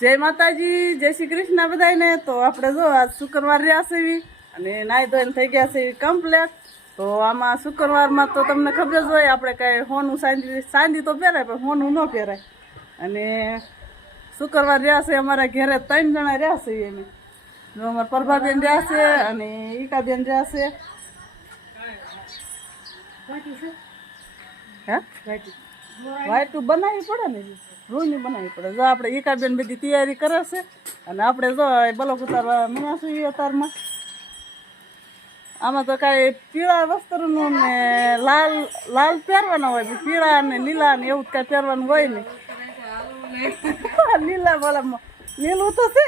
જય માતાજી, જય શ્રી કૃષ્ણ બધાને। તો આપણે જો આજ શુક્રવાર રહ્યા છે અને નાઈ ધોઈને થઈ ગયા છે કમ્પ્લેટ। તો આમાં શુક્રવારમાં તો તમને ખબર જ હોય આપણે કાંઈ હોનું સાંદી તો પહેરાય પણ હોનું ન પહેરાય। અને શુક્રવાર રહ્યા છે અમારા ઘેરે 3 જણા રહ્યા છે એમ। જો અમારા પ્રભાબેન રહ્યા છે અને ઈકાબેન રહ્યા છે। હે વાઈટું બનાવવી પડે ને, રૂની બનાવવી પડે। જો આપણે ઈકાબેન બધી તૈયારી કરે છે અને આપણે જો બલોક ઉતારવા મીના છીએ અતારમાં। આમાં તો કાંઈ પીળા વસ્ત્રનું ને લાલ પહેરવાના હોય, પીળા ને લીલા ને એવું કાંઈ પહેરવાનું હોય નહીં। લીલા બોલા લીલું તો છે,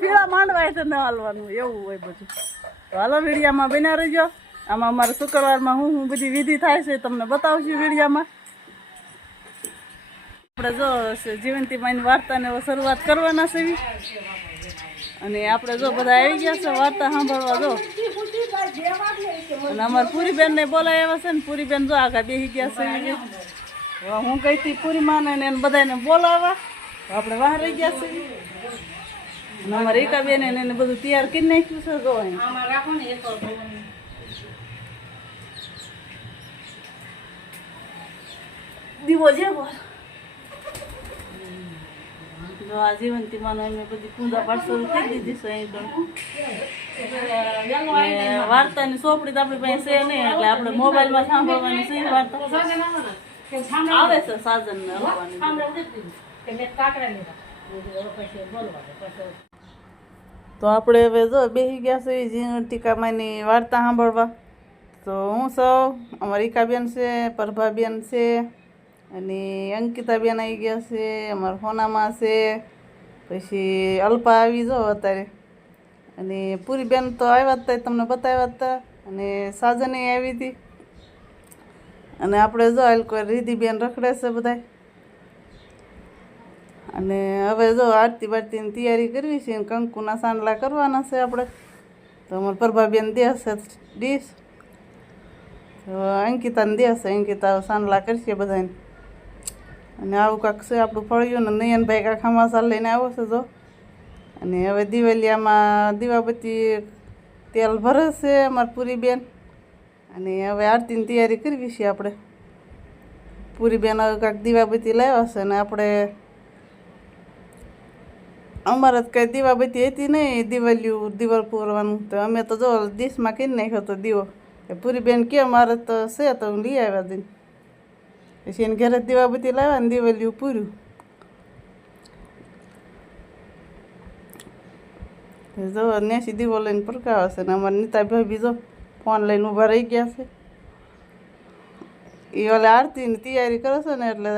પીળા માંડવા એટલે ન હાલવાનું એવું હોય બધું। તો હાલો વિડીયામાં બન્યા રહીજો। આમાં અમારે શુક્રવારમાં હું બધી વિધિ થાય છે તમને બતાવશું વિડીયામાં। આપણે જો જીવંતીમાની વાર્તાને શરૂઆત કરવાના છે અને આપણે જો બધા આવી ગયા છે વાર્તા સાંભળવા। જો અને અમારે પૂરીબેનને બોલાવ્યા છે ને, પૂરીબેન જો આગળ બેસી ગયા છે। હું ગઈ હતી પૂરીમાને ને એને બધાને બોલાવવા, આપણે બહાર રહી ગયા છે અને અમારે એકાબેન એને બધું તૈયાર કરી નાખ્યું છે। જો દીવો જેવો જો આ જીવંતીમાનો અમે બધી પૂજા પાઠ શરૂ કરી દીધી છે। અહીં તો વાર્તાની ચોપડી તો આપણી પાસે છે નહીં, એટલે આપણે મોબાઈલમાં સાંભળવાની છે વાર્તા આવે છે સાજન ને તો આપણે હવે જો બેસી ગયા છે જીવંતિકામાની વાર્તા સાંભળવા। તો હું સૌ અમારી ઈકાબેન છે, પ્રભાબેન છે અને અંકિતાબેન આવી ગયા છે, અમારા હોનામાં છે, પછી અલ્પા આવી જો અત્યારે, અને પૂરીબેન તો આવ્યા હતા તમને બતાવ્યા હતા, અને સાજને આવી હતી, અને આપણે જો કોઈ રીધિબેન રખડે છે બધા। અને હવે જો આરતી બારતીની તૈયારી કરવી છે, કંકુના સાંડલા કરવાના છે આપણે। તો અમારા પ્રભાબેન દેશે ડીશ, અંકિતાને દેશે, અંકિતા સાંડલા કરશે બધાને। અને આવું કાંક છે આપણું ફળિયું ને નયનભાઈ કાંક હમાસા લઈને આવો છે જો। અને હવે દિવાલિયામાં દીવાબત્તી તેલ ભરે છે અમારી પૂરીબેન, અને હવે આરતીની તૈયારી કરવી છે આપણે। પૂરીબેન હવે કાંઈક દીવાબત્તી લાવ્યા છે ને આપણે અમારે તો કંઈ દીવાબત્તી હતી નહીં, દિવાલ પૂરવાનું, તો અમે તો જો ડીશમાં કરી નાખ્યો તો દીવો। પૂરીબેન કે મારે તો છે તો હું લઈ આવ્યા દઈને, પછી એને ઘરે દીવાબત્તી લાવ્યા ને દિવાલિયું પૂર્યું। જો નેસી દીવો લઈને પ્રકાવે છે ને અમારા નીતા ભાભી જો ફોન લઈને ઊભા રહી ગયા છે। એ ઓલે આરતીની તૈયારી કરે છે ને, એટલે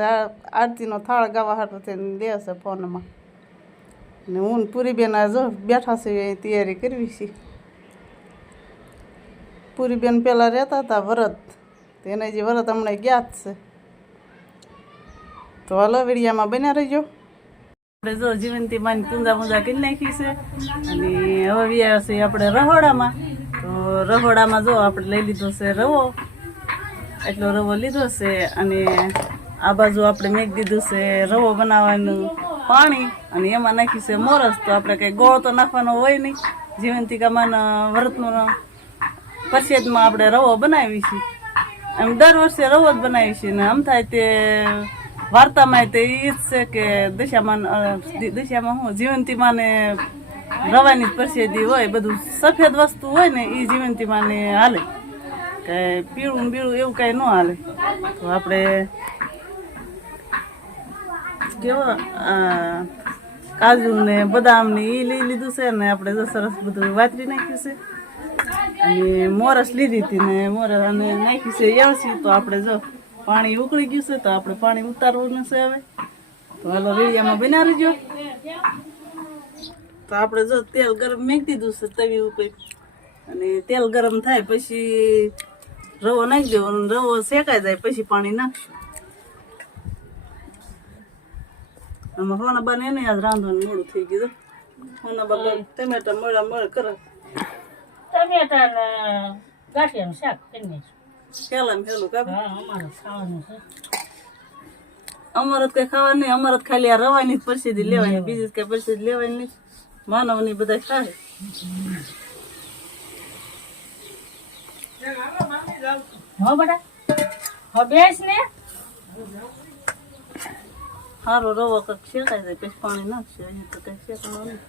આરતીનો થાળ ગાવા હાટું થઈને દે છે ફોનમાં। ને હું પૂરીબેન આ જો બેઠા છે એ તૈયારી કરવી છે। પૂરીબેન પહેલાં રહેતા હતા વ્રત, એને જે વ્રત હમણાં ગયા જ છે। તો હાલો વિડીયામાં બન્યા રહીજો। આપણે જો જીવંતીમાની પૂજા કરી નાખી છે અને હવે વ્યા છે આપણે રહોડામાં। તો રહોડામાં જો આપણે લઈ લીધો છે રવો, એટલો રવો લીધો છે, અને આ બાજુ આપણે મેક દીધું છે રવો બનાવવાનું પાણી, અને એમાં નાખ્યું છે મોરસ। તો આપણે કંઈ ગોળ તો નાખવાનો હોય નહીં, જીવંતિકામાના વ્રતનો પ્રસાદમાં આપણે રવો બનાવી છીએ। એમ દર વર્ષે રવો જ બનાવી છીએ ને આમ થાય તે વાર્તામાં તે એ જ છે કે દશામાં હું જીવંતીમાને રવાની પ્રસિદ્ધિ હોય, બધું સફેદ વસ્તુ હોય ને એ જીવંતીમાને હાલે, કે પીળું બીળું એવું કાંઈ ન હાલે। તો આપણે કેવો કાજુ ને બદામ ને એ લઈ લીધું છે ને આપણે જો સરસ બધું વાતરી નાખ્યું છે, અને મોરસ લીધી હતી ને મોરસ અને નાખ્યું છે એવસી। તો આપણે જો પાણી ઉકળી ગયું છે, તો આપણે પાણી ઉતારવું છે હવે। તો હાલો વિડીયામાં બના રહીજો। તો આપણે જો તેલ ગરમ મેકી દીધું છે તવી ઉપર, અને તેલ ગરમ થાય પછી રવો નાખી દેવો, રવો શેકાઈ જાય પછી પાણી નાખશું। આમાં હોનાબાને એને આજ રાંધવાનું મોડું થઈ ગયું। હોનાબા ટમેટા મળે કરે, ટમેટા ને ગાંઠિયાનું શાક કરી નાખ્યું। પેલા હેલું કાપી હા, અમારે ખાવાનું છે। અમારે કઈ ખાવા નહીં, અમારે ખાલી આ રવાની જ પ્રસિદ્ધિ લેવાની, બીજી કઈ પ્રસિદ્ધિ લેવાની નહીં. માનવ ની બધા ખાય. હો બેટા હો બેસ ને સારો રવો કઈક શેકાઈ જાય પછી પાણી નાખશે. અહીં તો કઈ શેકાવાનું નહીં.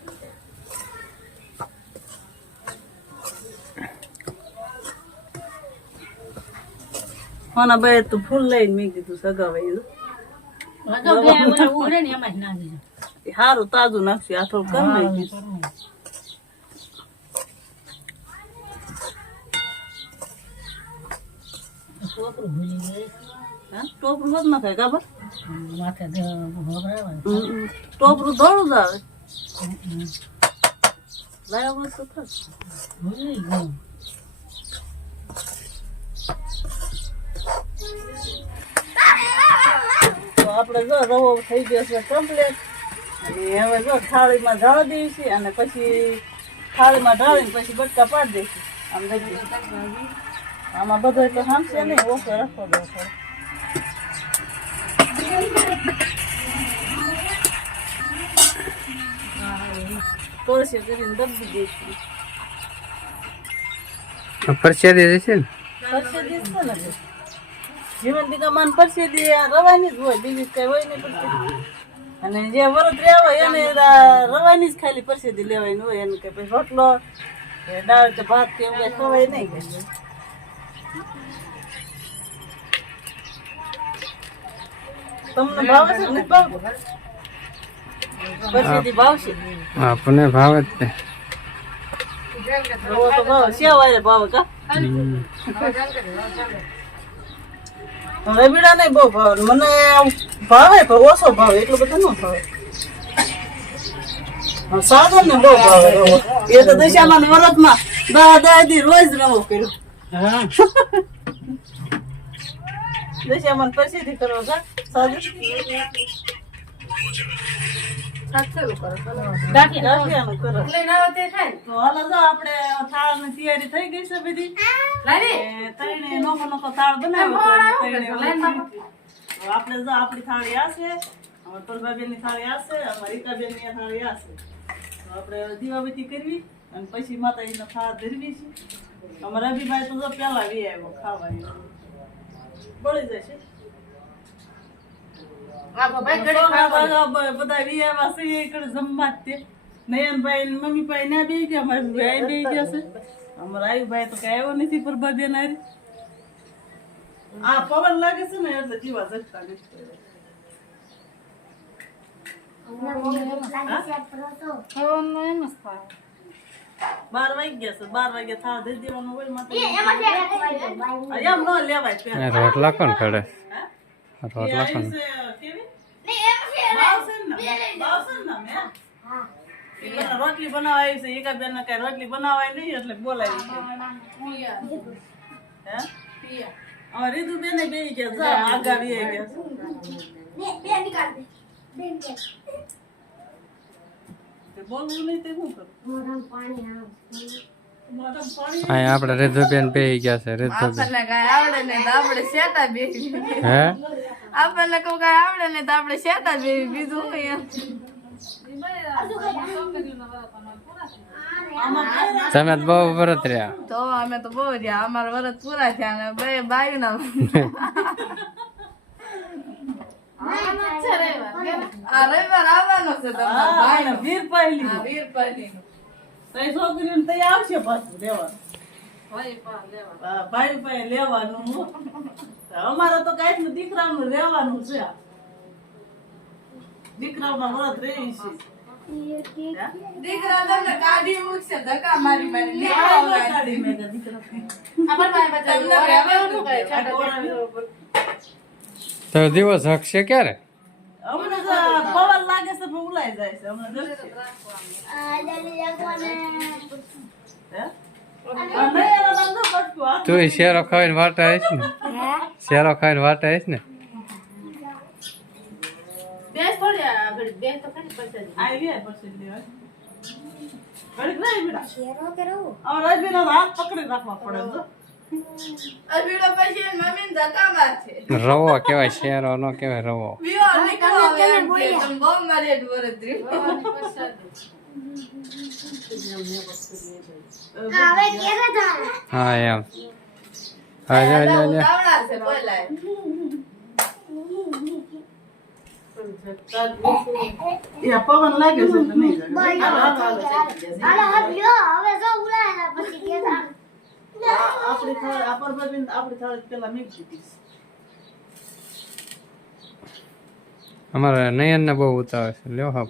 માના બે તું ફૂલ લઈને મેં કીધું સગાવાઈ લગો બે ઓલા ઉરે ને એમાં જ નાખી દો. સારું તાજું નાખશે. આ થોડું કરી નાખીશ. છોકરું ભૂલી ગઈ હા ટોપરું હોત ના થાય કાબર. માથે ભોગરાવે ટોપરું ધોળું જ આવે. લાયા વસ્તુ થશે. ભૂલી ગયું તો આપણે જો રવો થઈ ગયો છે કમ્પ્લીટ. અને હવે જો થાળીમાં ઢાળી દઈશું અને પછી થાળીમાં ઢાળીને પછી બટકા પાડી દઈશું. આમ દઈ આમાં બધો એટલે સાંભળશે નહીં, ઓછો રાખવો દો થોડો. કોળસી કરીને દબી દઈશું. પરસેદી જશે ને પરસેદી છે ને જીવંતિકા માન પરસેદી રવાની જ હોય, બીજી કઈ હોય નહીં પરસેદી. અને જે વરત રહ્યા હોય એને રવાની જ ખાલી પરસેદી લેવાની હોય. એને કે પછી રોટલો કે દાળ કે ભાત કે એવું કઈ ખવાય નહીં. તમને ભાવે છે ને ભાવ પરસેદી ભાવશે. આપણને ભાવે જ ને. રવો તો ભાવે શેવાય ભાવે કા રબીડા નહીં બહુ ભાવે. મને ભાવે પણ ઓછો ભાવે, એટલું બધું ન ભાવે. સાધન ને બહુ ભાવે રવો. એ તો દશામાં વરતમાં 10 દી રોજ રવો કર્યો. હા દશામાં પ્રસિદ્ધિ કરો કા સાધુ ગાંઠિયાનું કરો. તો હાલો જો આપણે થાળની તૈયારી થઈ ગઈ છે બધી. તઈને નોખો નોખો થાળ બનાવ્યો તો આપણે જો આપણી થાળી આ છે, અમારા તલભાબેન ની થાળી આ છે, અમારા રીકાબેન ની થાળી આ છે. તો આપણે દીવાબત્તી કરવી અને પછી માતાજીનો થાળ ધરવી છે. અમારા રવિભાઈ તો જો પેલા વી આવ્યો ખાવા, બળી જશે. બધા વી આવ્યા છે એ કડે જમવા જ તે. નયનભાઈ ને મમ્મી ભાઈ ના બે ગયા, અમારા ભાઈ બે ગયા છે. અમારા આયુભાઈ તો કઈ આવ્યો નથી પ્રભાબેન હારી. આ પવન લાગે છે ને એટલે જીવા જગતા નથી. 12 વાગ્યા છે, 12 વાગ્યા થાળ દઈ દેવાનું હોય માતા. એમ ન લેવાય પેલા. રોટલા કોણ કરે? રોટલા કોણ? રોટલી બનાવવા આવી છે. એકાબેન ને કઈ રોટલી બનાવાય નહીં એટલે બોલાવી છે. રીતુ બેન બે ગયા આગા બે ગયા. બોલવું નહીં તે શું કરું? અહીંયા આપણે રેધુબેન બેહી ગયા છે. રેધુબેન આપણને કઈ આવડે ને તો આપણે શેતા બેસી. હે આપણને કોઈ કઈ આવડે ને તો આપણે શેતા બેસી. બીજું શું એમ? તમે તો બહુ વરત રહ્યા. તો અમે તો બહુ રહ્યા. અમારા વરસ પૂરા થયા ને બે બાયું ના આ રવિવાર આવવાનો છે તમારો ભાઈ વીર પહેલી વીર પહેલીનો. તઈ છોકરીઓને તઈ આવશે પાછું લેવાનું. ભાઈ પા લેવા. ભાઈ ભાઈ લેવાનું. અમારે તો કઈક નું દીકરાનું લેવાનું છે. દીકરાઓના વ્રત રહી છે. દીકરા તમને કાઢી મૂકશે ધક્કા મારી મારી આ લેવા ગાડી મેં દીકરા અમાર ભાઈ બચાવ્યું આ રહેવાનું તો દિવસ હકશે ક્યારે? અમને તો પવન લાગે છે પણ ઉલાઈ જાય છે. અમને જશે. હે? તું શેરો ખાઈને વાટા આવીશ ને? શેરો ખાઈને વાટા આવીશ ને? બેસ થોડી આગળ બેસ તો ખરી પડશે. આવી ગયા પછી લેવા. ઘડીક નહીં બેટા. હવે રજબીનો હાથ પકડી રાખવા પડે છે. આ વિડિયો પછી એની મમ્મીને ધક્કા મારશે. રવો કહેવાય, શેરો ન કહેવાય રવો. વિયો નીકળો હવે એમ કે તમે બહુ મારી એડવર્ટાઈઝ હા એમ. હા લે લે લે. તાવડા છે બોલાય. એ પવન લાગે છે તો નહીં જાય. આપણી થાળી આપણી થાળી પેલા મીઠી દીધી. અમારે નયન ને બહુ ઉતાવે છે, લ્યો હા.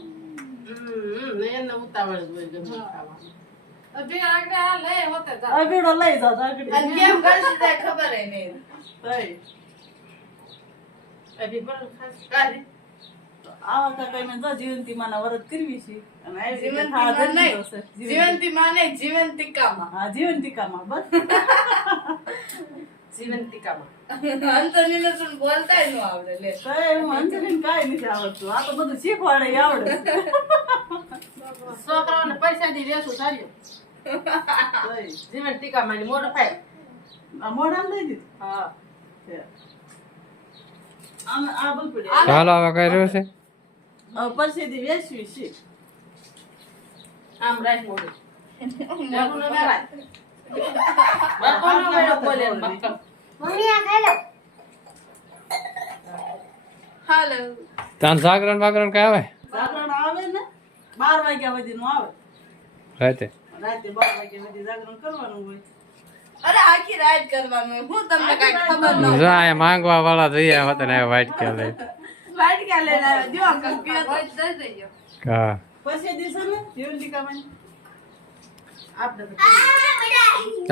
અભીડો લઈ જાઓ આગળ. અને કેમ કરશે તે ખબર ય નહીં. આવા કાકા મેં જો જીવંતી માના વ્રત કરવી છે અને આવી રીતે જીવંતી થાળ માં ધરી નહીં. દીધો છે. જીવંતી માં નહીં, જીવંતિકામાં. હા જીવંતિકામાં બસ. અંતનીને શું બોલતાય ન આવડે લે. તો હું અંજલિને કાંઈ નથી આવડતું. આ તો બધું શીખવાડે ઈ આવડે. છોકરાઓને પૈસા દી વેસું સાર્યું તોય જીવન ટીકા માં મોટો થાય આ મોઢામાં લઈ દીધું. હા છે. આ બોલ પડે. ચાલો હવે કઈ રહ્યું છે. હવે પરસેદી વેચવી છે. આમ રાખ મોઢું જાગું ન રાખ હાલો. તાન જાગરણ બાગરણ કઈ આવે જાગરણ આવે ને 12 વાગ્યા સુધીનું આવે. રાતે? રાતે 12 વાગ્યા સુધી જાગરણ કરવાનું હોય. અરે આખી રાત કરવાનું હોય. હું તમને કઈ ખબર ન જો આ માંગવા વાળા જઈ આવ્યા હતા ને વાઈટ કે લઈ. વાઈટ ક્યાં લઈને આવ્યા? જો અંકલ કયો તો દઈ દેજો. હા પરસેદી છે ને જીવંતિકામાં.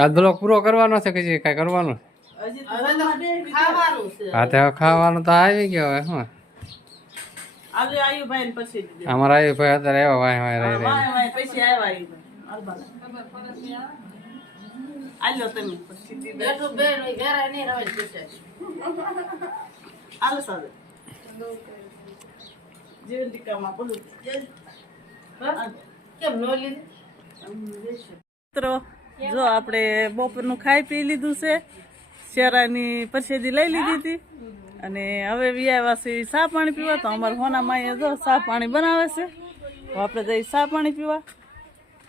આજ બ્લોક પૂરો કરવાનો છે કે કઈ કરવાનું છે? હજી તો જમવા બેસી ગયા. ખાવાનું છે હા તે હવે ખાવાનું તો આવી ગયો હવે શું આજે આયુભાઈને પરસેદી દે. અમારા આવી ભાઈ અત્યારે એવા વાય વાય રહી રહી વાય વાય પછી આવ્યા આયુભાઈ. અલબાલા. આલ્યો તમે પરસેદી દે. બેઠું બેન ઘેરા નહીં રવાય પૂછે આલો સાહેબ. જીવંતિકામાં બોલું. કેમ નો લીધું મિત્રો જો આપણે બપોરનું ખાઈ પી લીધું છે. શેરાની પરસેદી લઈ લીધી હતી અને હવે વ્યાવા છે ચા પાણી પીવા. તો અમારા હોના માએ જો ચા પાણી બનાવે છે. તો આપણે જઈ ચા પાણી પીવા.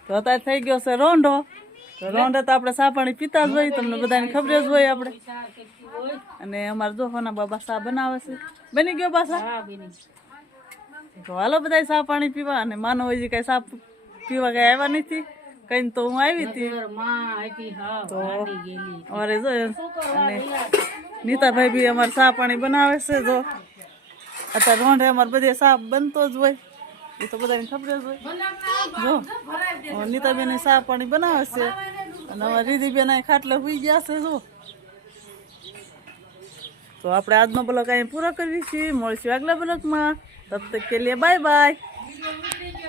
તો અત્યારે થઈ ગયો છે રોંઢો. તો રોંઢે તો આપણે ચા પાણી પીતા જ હોય, તમને બધાને ખબર જ હોય આપણે. અને અમારા જો હોના બાબા ચા બનાવે છે. બની ગયો પાછા. તો હાલો બધા ચા પાણી પીવા. અને માનો હજી કઈ ચા પીવા કઈ આવ્યા નથી. કઈ તો હું આવી હતી તો અમારે જો અને નીતાભાઈ બી અમારે ચા પાણી બનાવે છે. જો અત્યારે રોંઢે અમારે બધે ચા બનતો જ હોય, એ તો બધાને ખબર જ હોય. જો નીતાબેન ચા પાણી બનાવે છે અને અમારે રીધિબેન ખાટલે સુઈ ગયા છે. જો તો આપણે આજનો બ્લોગ અહીં પૂરો કરીએ છીએ. મળશું આગલા બ્લોગમાં. તબ તક કે લીએ બાય બાય.